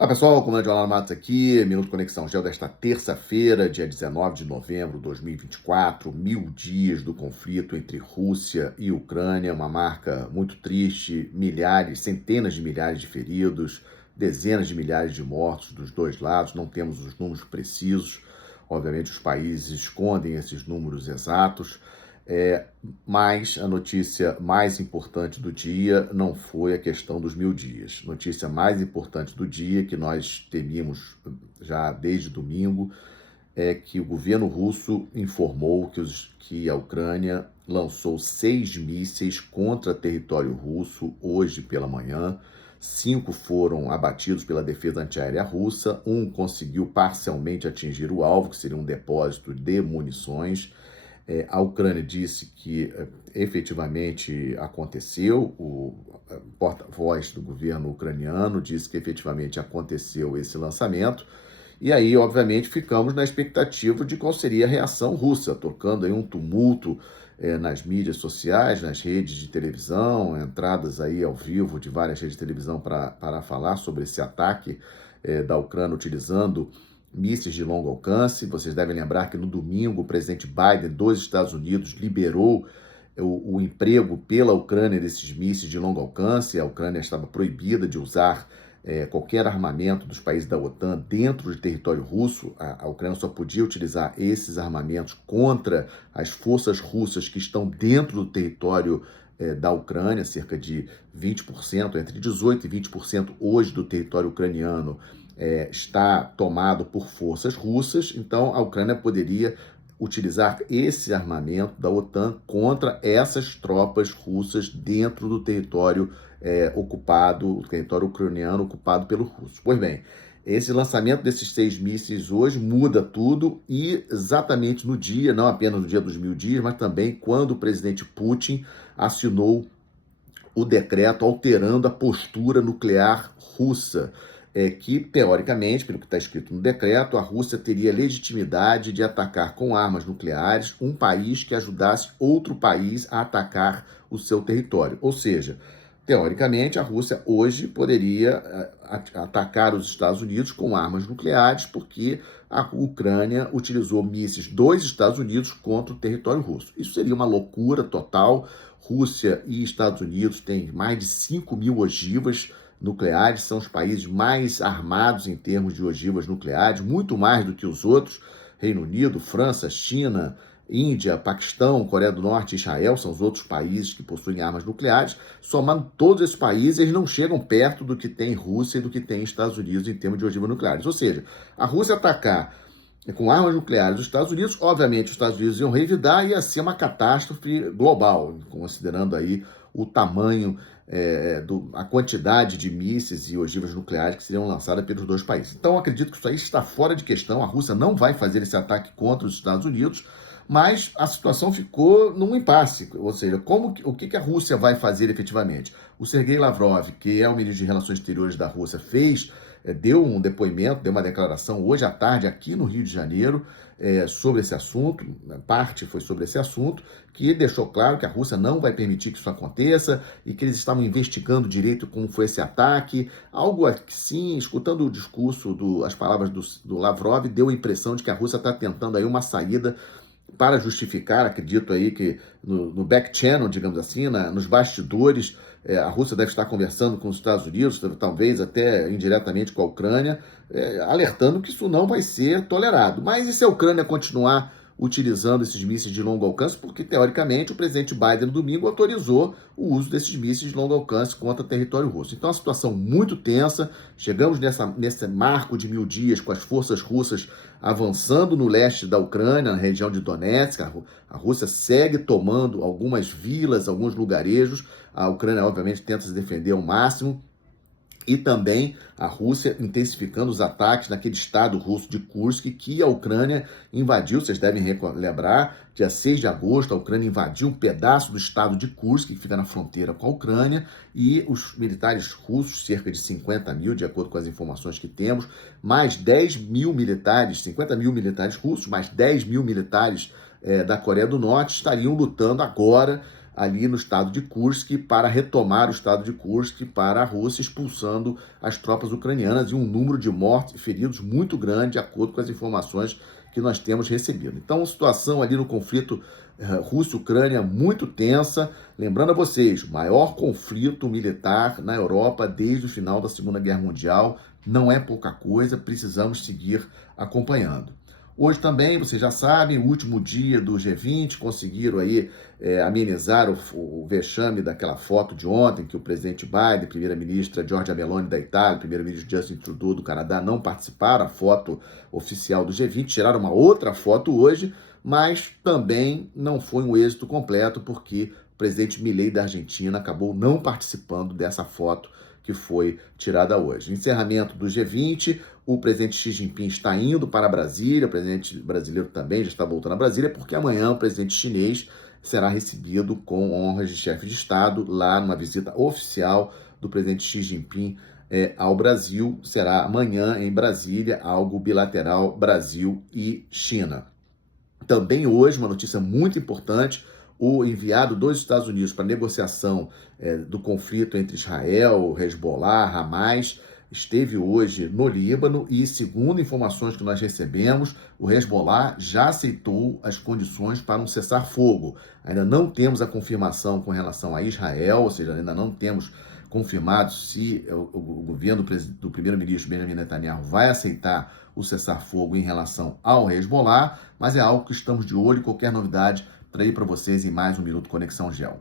Olá pessoal, comandante Olá Matos aqui, Minuto Conexão Geo desta terça-feira, dia 19 de novembro de 2024, 1000 dias do conflito entre Rússia e Ucrânia, uma marca muito triste, milhares, centenas de milhares de feridos, dezenas de milhares de mortos dos dois lados, não temos os números precisos, obviamente os países escondem esses números exatos, mas a notícia mais importante do dia não foi a questão dos 1000 dias. Notícia mais importante do dia, que nós temíamos já desde domingo, é que o governo russo informou que a Ucrânia lançou 6 mísseis contra território russo hoje pela manhã. 5 foram abatidos pela defesa antiaérea russa, um conseguiu parcialmente atingir o alvo, que seria um depósito de munições. A Ucrânia disse que efetivamente aconteceu, o porta-voz do governo ucraniano disse que efetivamente aconteceu esse lançamento, e aí, obviamente, ficamos na expectativa de qual seria a reação russa, tocando aí um tumulto nas mídias sociais, nas redes de televisão, entradas aí ao vivo de várias redes de televisão para falar sobre esse ataque da Ucrânia utilizando mísseis de longo alcance. Vocês devem lembrar que no domingo o presidente Biden dos Estados Unidos liberou o emprego pela Ucrânia desses mísseis de longo alcance. A Ucrânia estava proibida de usar qualquer armamento dos países da OTAN dentro de território russo. A Ucrânia só podia utilizar esses armamentos contra as forças russas que estão dentro do território da Ucrânia, cerca de 20%, entre 18% e 20% hoje do território ucraniano está tomado por forças russas, então a Ucrânia poderia utilizar esse armamento da OTAN contra essas tropas russas dentro do território ocupado, o território ucraniano ocupado pelo russo. Pois bem, esse lançamento desses 6 mísseis hoje muda tudo e exatamente no dia, não apenas no dia dos 1000 dias, mas também quando o presidente Putin assinou o decreto alterando a postura nuclear russa, que, teoricamente, pelo que está escrito no decreto, a Rússia teria legitimidade de atacar com armas nucleares um país que ajudasse outro país a atacar o seu território. Ou seja, teoricamente, a Rússia hoje poderia atacar os Estados Unidos com armas nucleares, porque a Ucrânia utilizou mísseis dos Estados Unidos contra o território russo. Isso seria uma loucura total. Rússia e Estados Unidos têm mais de 5.000 ogivas nucleares, são os países mais armados em termos de ogivas nucleares, muito mais do que os outros. Reino Unido, França, China, Índia, Paquistão, Coreia do Norte e Israel são os outros países que possuem armas nucleares. Somando todos esses países, eles não chegam perto do que tem Rússia e do que tem Estados Unidos em termos de ogivas nucleares. Ou seja, a Rússia atacar com armas nucleares os Estados Unidos, obviamente os Estados Unidos iam revidar e ia ser uma catástrofe global, considerando aí o tamanho, a quantidade de mísseis e ogivas nucleares que seriam lançadas pelos dois países. Então, acredito que isso aí está fora de questão. A Rússia não vai fazer esse ataque contra os Estados Unidos, mas a situação ficou num impasse. Ou seja, o que a Rússia vai fazer efetivamente? O Sergei Lavrov, que é o ministro de Relações Exteriores da Rússia, deu um depoimento, deu uma declaração hoje à tarde aqui no Rio de Janeiro sobre esse assunto, parte foi sobre esse assunto, que deixou claro que a Rússia não vai permitir que isso aconteça e que eles estavam investigando direito como foi esse ataque, algo assim, escutando o discurso, as palavras do Lavrov, deu a impressão de que a Rússia está tentando aí uma saída para justificar, acredito aí que no back channel, digamos assim, nos bastidores, a Rússia deve estar conversando com os Estados Unidos, talvez até indiretamente com a Ucrânia, alertando que isso não vai ser tolerado. Mas e se a Ucrânia continuar utilizando esses mísseis de longo alcance? Porque, teoricamente, o presidente Biden, no domingo, autorizou o uso desses mísseis de longo alcance contra território russo. Então, é uma situação muito tensa. Chegamos nesse marco de 1000 dias com as forças russas avançando no leste da Ucrânia, na região de Donetsk. A Rússia segue tomando algumas vilas, alguns lugarejos. A Ucrânia, obviamente, tenta se defender ao máximo. E também a Rússia intensificando os ataques naquele estado russo de Kursk, que a Ucrânia invadiu. Vocês devem lembrar, dia 6 de agosto, a Ucrânia invadiu um pedaço do estado de Kursk, que fica na fronteira com a Ucrânia, e os militares russos, cerca de 50.000, de acordo com as informações que temos, mais 10.000 militares, 50.000 militares russos, mais 10.000 militares da Coreia do Norte, estariam lutando agora ali no estado de Kursk para retomar o estado de Kursk para a Rússia, expulsando as tropas ucranianas, e um número de mortos e feridos muito grande, de acordo com as informações que nós temos recebido. Então, a situação ali no conflito Rússia-Ucrânia muito tensa. Lembrando a vocês, maior conflito militar na Europa desde o final da Segunda Guerra Mundial. Não é pouca coisa, precisamos seguir acompanhando. Hoje também, vocês já sabem, o último dia do G20, conseguiram aí amenizar o vexame daquela foto de ontem, que o presidente Biden, primeira-ministra Giorgia Meloni da Itália, primeiro-ministro Justin Trudeau do Canadá não participaram, a foto oficial do G20, tiraram uma outra foto hoje, mas também não foi um êxito completo, porque o presidente Milei da Argentina acabou não participando dessa foto que foi tirada hoje. Encerramento do G20, o presidente Xi Jinping está indo para Brasília, o presidente brasileiro também já está voltando a Brasília, porque amanhã o presidente chinês será recebido com honras de chefe de Estado, lá numa visita oficial do presidente Xi Jinping ao Brasil. Será amanhã em Brasília, algo bilateral Brasil e China. Também hoje, uma notícia muito importante, o enviado dos Estados Unidos para negociação do conflito entre Israel, Hezbollah, Hamas, esteve hoje no Líbano e, segundo informações que nós recebemos, o Hezbollah já aceitou as condições para um cessar-fogo. Ainda não temos a confirmação com relação a Israel, ou seja, ainda não temos confirmado se o governo do primeiro-ministro Benjamin Netanyahu vai aceitar o cessar-fogo em relação ao Hezbollah, mas é algo que estamos de olho. Qualquer novidade, trarei para vocês em mais um Minuto Conexão Gel.